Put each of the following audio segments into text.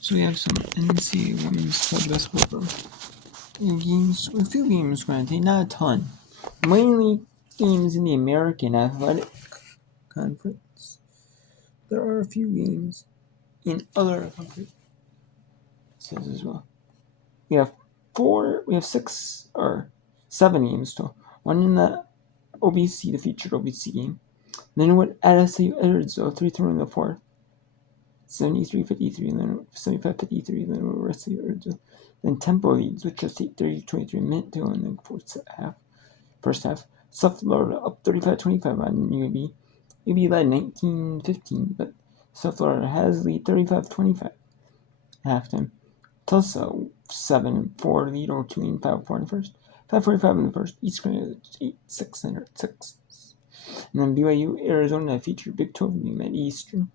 So we have some NCAA women's college basketball games. A few games, granted, not a ton. Mainly games in the American Athletic Conference. There are a few games in other conferences as well. We have 7 games total. One in the OBC, the featured OBC game. Then what at SAU Edwardsville, 3-3 in the fourth. 73-53, and then 75-53, then over SAU Edwardsville. Then Temple leads with just 30-23 minute to go in the first half. South Florida up 35-25 on UAB. UAB led 19-15, but South Florida has lead 35-25 halftime. Tulsa 7-4 lead over Tulane 5-4 in the first. 5:45 in the first. East Carolina 8-6 and 6. And then BYU Arizona featured Big 12 game at Eastern.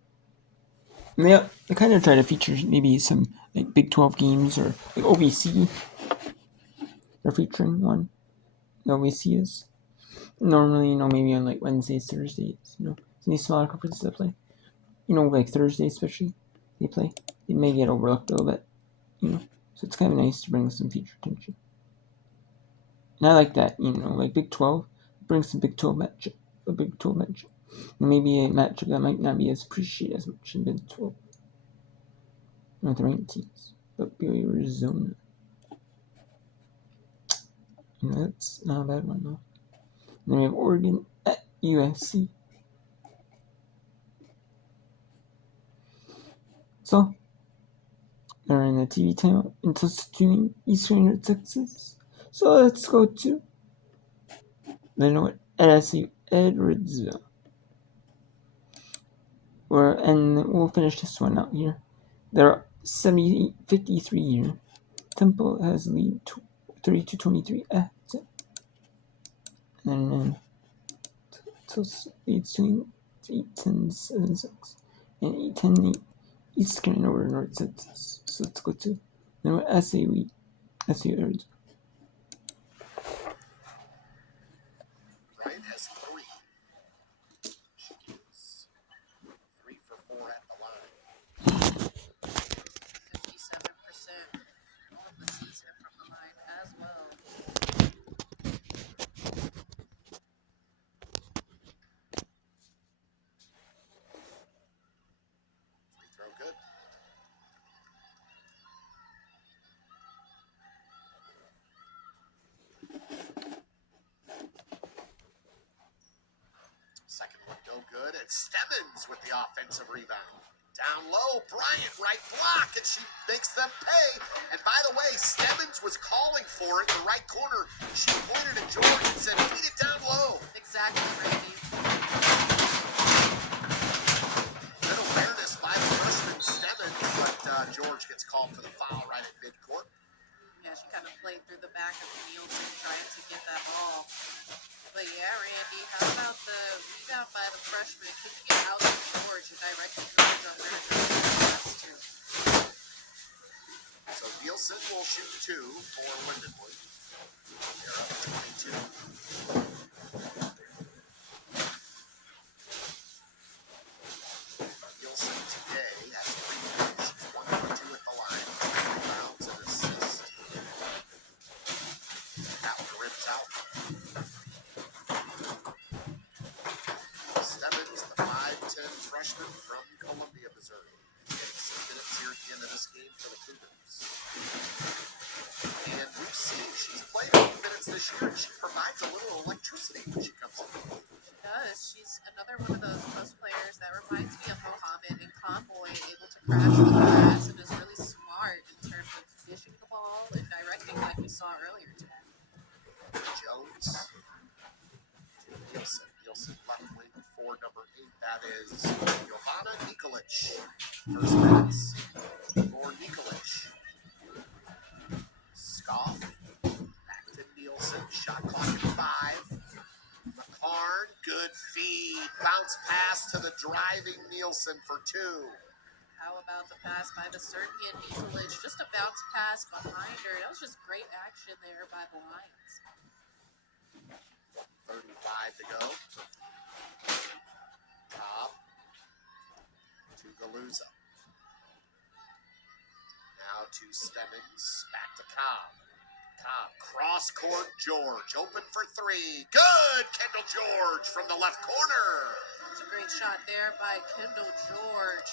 And they kind of try to feature maybe some like Big 12 games or like OVC. They're featuring one. The OVC is normally, maybe on like Wednesdays, Thursdays, these smaller conferences that play. Like Thursday especially, they play. They may get overlooked a little bit, So it's kind of nice to bring some feature attention. And I like that, like Big 12, brings some Big 12 matchup. A Big 12 matchup. And maybe a matchup that might not be as appreciated as much in Big 12. Not the ranked teams. But BYU Arizona. That's not a bad one, though. And then we have Oregon at USC. So, they're in the TV time until tuning Eastern Texas. So let's go to SAU Edwardsville. And we'll finish this one out here. They're 78-53 here. Temple has lead 32-23 at it. And then Tulsa leads 8-10-7-6 and 8-10-8 East Carolina over North Texas. So let's go to SAU Edwardsville. Bryant has 3. She is 3 for 4 at the line. 57% all of the season from the line as well. Free throw good. Second one no good, and Stemmons with the offensive rebound. Down low, Bryant right block, and she makes them pay. And by the way, Stemmons was calling for it in the right corner. She pointed at George and said, "Feed it down low." Exactly, Randy. Good awareness by the freshman Stemmons, but George gets called for the foul right at midcourt. Yeah, she kind of played through the back of Nielsen trying to get that ball. But yeah, Randy, how about the rebound by the freshman kicking it out to George and directing George on where to go for the last 2? So Nielsen will shoot 2 for Lindenwood. They're up 22. Nielsen today has 3 points. She's 1 for 2 at the line. 3 rebounds and assists. That one rips out. Stemmons, the 5'10 freshman from Columbia, Missouri, getting some minutes here at the end of this game for the Cougars. And we've seen she's played a few minutes this year, and she provides a little electricity when she comes in. She does. She's another one of those players that reminds me of Mohammed and Convoy, able to crash the glass and is really smart in terms of dishing the ball and directing like we saw earlier today. Jones to Nielsen. Nielsen left wing for number 8. That is Johanna Nikolic. First minutes for Nikolic. Scoff. Back to Nielsen. Shot clock at 5. McCarn. Good feed. Bounce pass to the driving Nielsen for 2. How about the pass by the Serbian Nikolic? Just a bounce pass behind her. That was just great action there by the Lions. 35 to go. Top to Galuza. to Stemmons, back to Cobb. Cobb, cross court, George, open for three. Good! Kendall George from the left corner. It's a great shot there by Kendall George.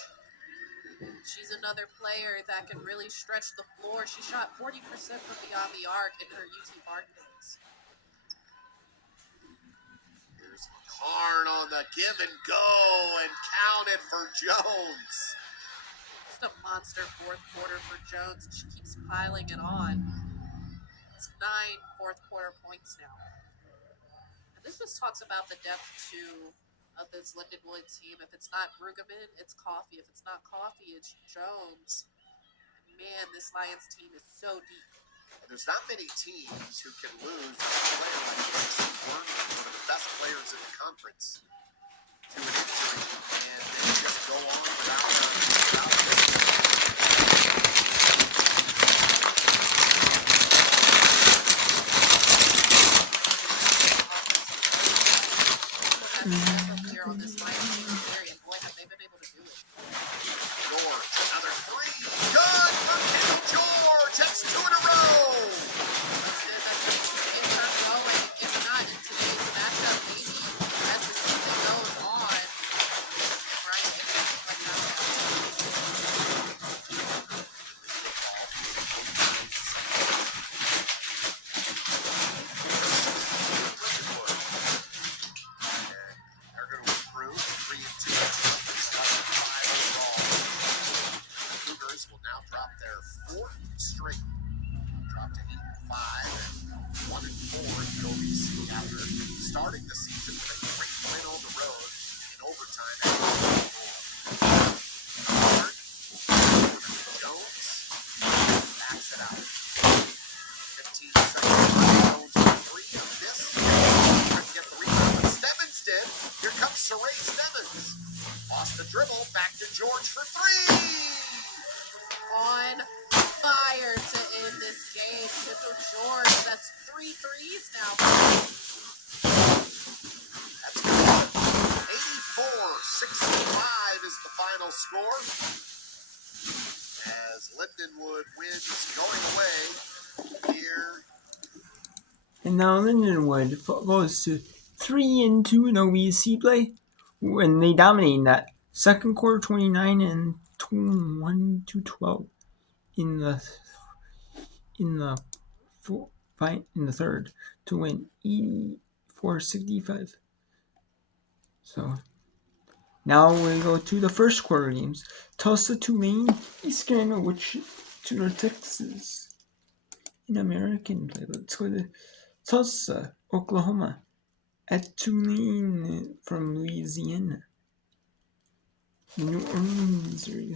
She's another player that can really stretch the floor. She shot 40% from beyond the arc in her UT Martin days. Here's McCarn on the give and go and counted for Jones. Just a monster fourth quarter for Jones, and she keeps piling it on. It's 9 fourth quarter points now. And this just talks about the depth too of this Lindenwood team. If it's not Brueggemann, it's Coffey. If it's not Coffey, it's Jones. Man, this Lions team is so deep. There's not many teams who can lose a player like Jackson Werner, one of the best players in the conference, to an injury, and then just go on without this. Here on this Lions team is very, and boy, have they been able to do it. George, another three. Good for Kendall George. That's 2 in a row. That's good. Get her going. If not in today's matchup, maybe as the season goes on, Brian, if it's like They're going to improve 3 and 2. Starting 5 overall. The Cougars will now drop their 4th straight. Drop to 8 and 5 and 1 and 4 in the OVC after starting the season with a great win on the road in overtime at Hard. Jones backs it out. 15 seconds. Jones with 3 of this. Trying to get the rebound, but Stemmons did. Here comes Saray Stemmons. Lost the dribble. Back to George for 3. on fire to end this game. Kendall George, that's 3 threes now. That's good. 84-65 is the final score. As Lindenwood wins going away here. And now Lindenwood goes to 3 and 2 in OVC play when they dominate that second quarter, 29 and 1 to 12 in the third to win 84-65. So now we go to the first quarter games. Tulsa, Tulane, East Carolina, Wichita, Texas. In American play, let's go to Tulsa, Oklahoma, at Tulane from Louisiana. New Orleans, Missouri.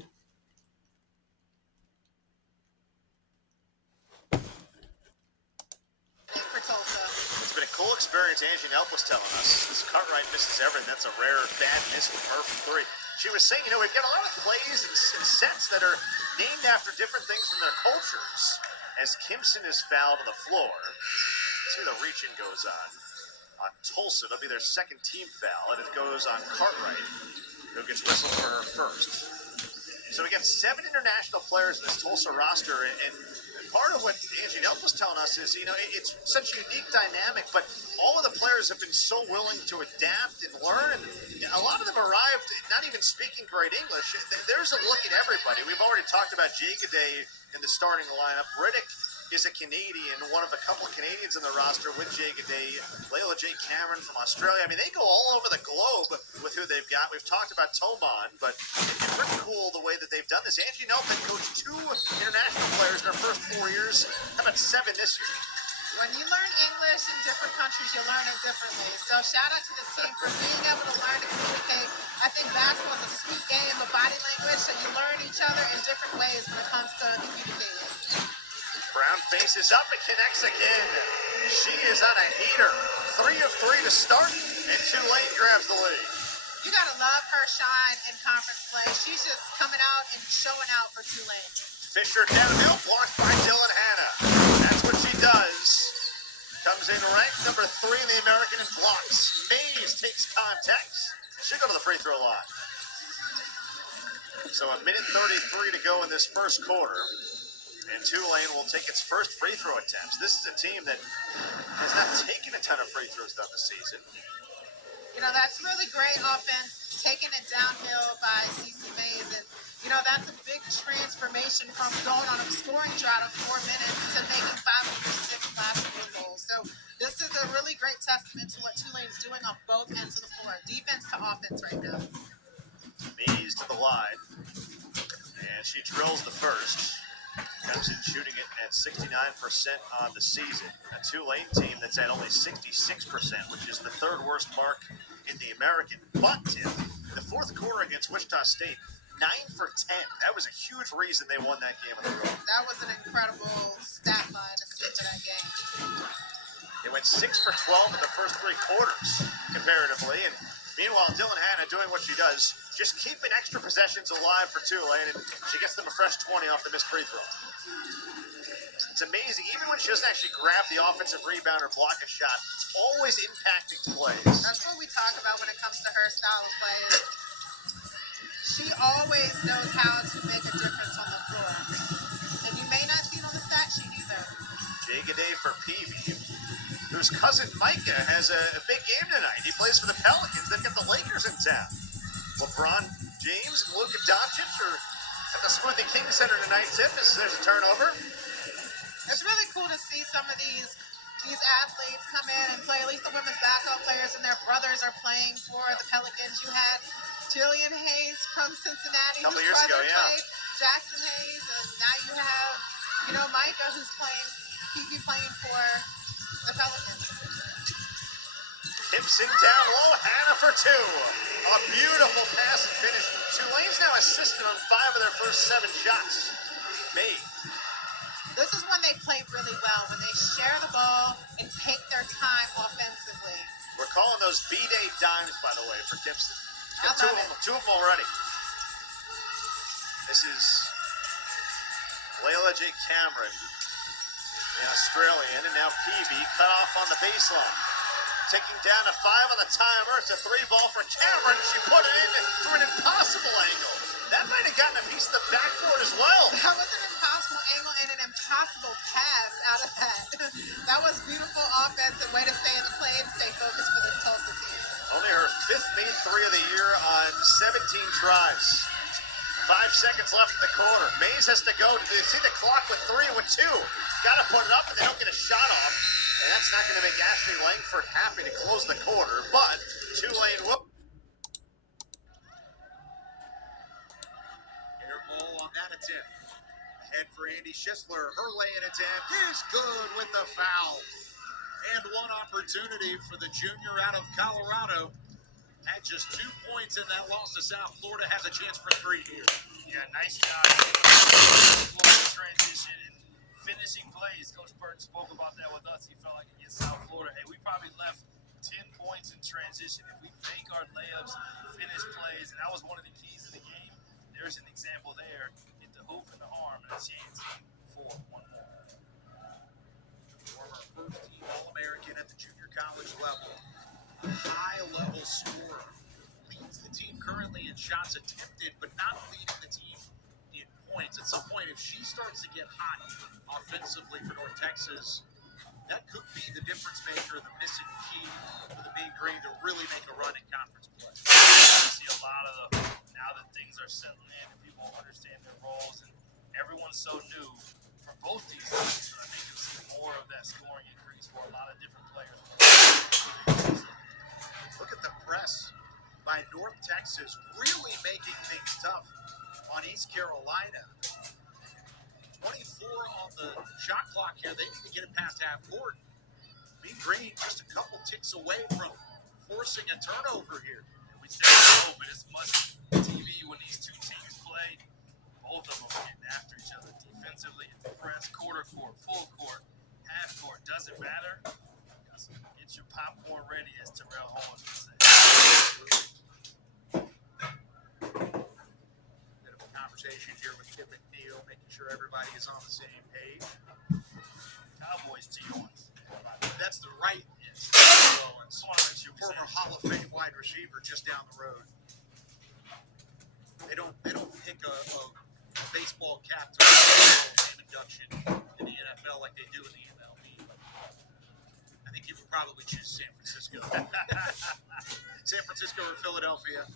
For Tulsa. It's been a cool experience. Angie Nelp was telling us this Cartwright misses everything. That's a rare bad miss from her from 3. She was saying, we've got a lot of plays and sets that are named after different things from their cultures. As Kimson is fouled on the floor, see the reach-in goes on Tulsa. It'll be their second team foul, and it goes on Cartwright, who gets whistled for her first. So we got 7 international players in this Tulsa roster, and part of what Angie Nelp was telling us is, it's such a unique dynamic, but all of the players have been so willing to adapt and learn, and a lot of them arrived not even speaking great English. There's a look at everybody. We've already talked about Jay Gaudet in the starting lineup. Riddick is a Canadian, one of a couple of Canadians in the roster with Jay Gaudet. Layla J. Cameron from Australia. I mean, they go all over the globe with who they've got. We've talked about Toman, but it's pretty cool the way that they've done this. Angie Nelp had coached 2 international players in her first 4 years. How about 7 this year? When you learn English in different countries, you learn it differently. So shout out to this team for being able to learn to communicate. I think basketball is a sweet game of body language, so you learn each other in different ways when it comes to communicating. Brown faces up and connects again. She is on a heater. 3 of 3 to start, and Tulane grabs the lead. You gotta love her shine in conference play. She's just coming out and showing out for Tulane. Fisher downhill, blocked by Dylan Hanna. That's what she does. Comes in ranked number 3 in the American in blocks. Mays takes contact. She'll go to the free throw line. So a minute 33 to go in this first quarter. And Tulane will take its first free throw attempts. This is a team that has not taken a ton of free throws down the season. You know, that's really great offense, taking it downhill by CC Mays. And, you know, that's a big transformation from going on a scoring drought of 4 minutes to making 5 of their 6 last field goals. So this is a really great testament to what Tulane is doing on both ends of the floor, defense to offense right now. Mays to the line. And she drills the first. Comes in shooting it at 69% on the season. A Tulane team that's at only 66%, which is the third worst mark in the American. But in the fourth quarter against Wichita State, 9 for 10. That was a huge reason they won that game on the road. That was an incredible stat line to see for that game. They went 6 for 12 in the first 3 quarters, comparatively. And meanwhile, Dylan Hanna doing what she does, just keeping extra possessions alive for Tulane, and she gets them a fresh 20 off the missed free throw. It's amazing, even when she doesn't actually grab the offensive rebound or block a shot, always impacting plays. That's what we talk about when it comes to her style of play. She always knows how to make a difference on the floor. And you may not see it on the stat sheet either. Jay Gaudet for Peavy, whose cousin Micah has a big game tonight. He plays for the Pelicans. They've got the Lakers in town. LeBron James and Luka Doncic are at the Smoothie King Center tonight. There's a turnover. It's really cool to see some of these athletes come in and play. At least the women's basketball players and their brothers are playing for the Pelicans. You had Jillian Hayes from Cincinnati, a couple whose years ago, brother yeah. played, Jackson Hayes, and now you have, you know, Micah, who's playing for the Pelicans. Gibson down low, Hanna for 2. A beautiful pass and finish. Tulane's now assisted on 5 of their first 7 shots made. This is when they play really well, when they share the ball and take their time offensively. We're calling those B-Day dimes, by the way, for Gibson. I love it. Two of them already. This is Layla J. Cameron, the Australian, and now Peavy cut off on the baseline. Taking down a 5 on the timer. It's a 3 ball for Cameron. She put it in through an impossible angle. That might have gotten a piece of the backboard as well. That was an impossible angle and an impossible pass out of that. That was beautiful offense and way to stay in the play and stay focused for this Tulsa team. Only her 5th made 3 of the year on 17 tries. 5 seconds left in the quarter. Mays has to go. Do you see the clock with 3 and with 2? Got to put it up, and they don't get a shot off. And that's not going to make Ashley Langford happy to close the quarter. But Tulane whoop. Air ball on that attempt. Ahead for Andy Schisler. Her lay-in attempt is good with the foul. And one opportunity for the junior out of Colorado. At just 2 points in that loss to South Florida, has a chance for 3 here. Yeah, nice job. Florida transition and finishing plays. Coach Burton spoke about that with us. He felt like against South Florida, hey, we probably left 10 points in transition. If we make our layups, finish plays, and that was one of the keys of the game. There's an example there. Hit the hoop and the arm and a chance for one more. Former first-team All-American at the junior college level. A high-level scorer. Leads the team currently in shots attempted, but not leading the team in points. At some point, if she starts to get hot offensively for North Texas, that could be the difference maker, the missing key for the Big Green to really make a run in conference play. You see a lot of now that things are settling in and people understand their roles and everyone's so new for both these teams. I think you'll see more of that scoring increase for a lot of different players. Look at the press by North Texas, really making things tough on East Carolina. 24 on the shot clock here. They need to get it past half court. Big Green just a couple ticks away from forcing a turnover here. And we said no, but it's must TV when these two teams play. Both of them are getting after each other defensively in the press, quarter court, full court, half court. Doesn't matter. Get your popcorn ready, as Terrell Holmes would say. Bit of a conversation here with Kip McNeil, making sure everybody is on the same page. Cowboys G-Owens. That's the right Yes. Just want to make sure we say former it. Hall of Fame wide receiver just down the road. They don't pick a baseball cap to production in the NFL like they do in the MLB. I think you would probably choose San Francisco. San Francisco or Philadelphia.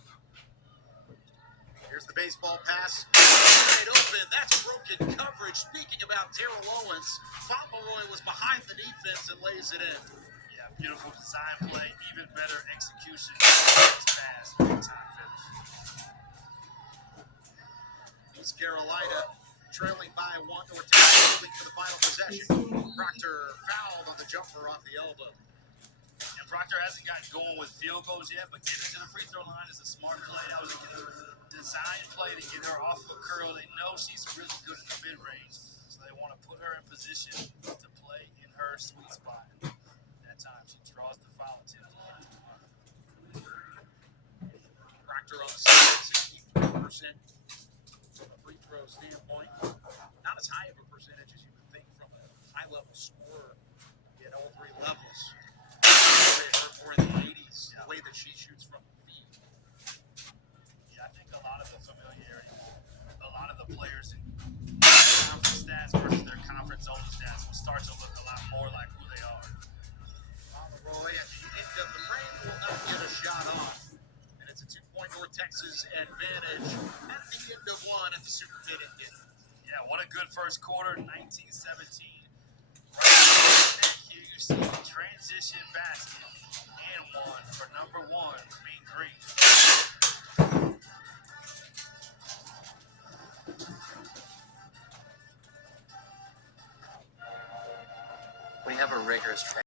Here's the baseball pass. Wide open. That's broken coverage. Speaking about Terrell Owens, Pomeroy was behind the defense and lays it in. Yeah, beautiful design play, even better execution. This pass, big time finish. East Carolina trailing by 1 or 2 for the final possession. Proctor fouled on the jumper off the elbow. And Proctor hasn't gotten going with field goals yet, but getting to the free throw line is a smart play. That was a design play to get her off of a curl. They know she's really good in the mid-range, so they want to put her in position to play in her sweet spot. That time she draws the foul attempt. Proctor on the side, 64% from a free throw standpoint. Not as high of a percentage as you would think from a high-level scorer at all 3 levels. Her more in the 80s, the way that she shoots from the feet. Yeah, I think a lot of the familiarity, a lot of the players in conference stats versus their conference-only stats will start to look a lot more like who they are. Pomeroy at the end of the frame will not get a shot off. And it's a 2-point North Texas advantage at the end of 1 at the Super Mid-Indian. Yeah, what a good first quarter, 19-17. Right here you see the transition basket and 1 for number 1, Mean Green.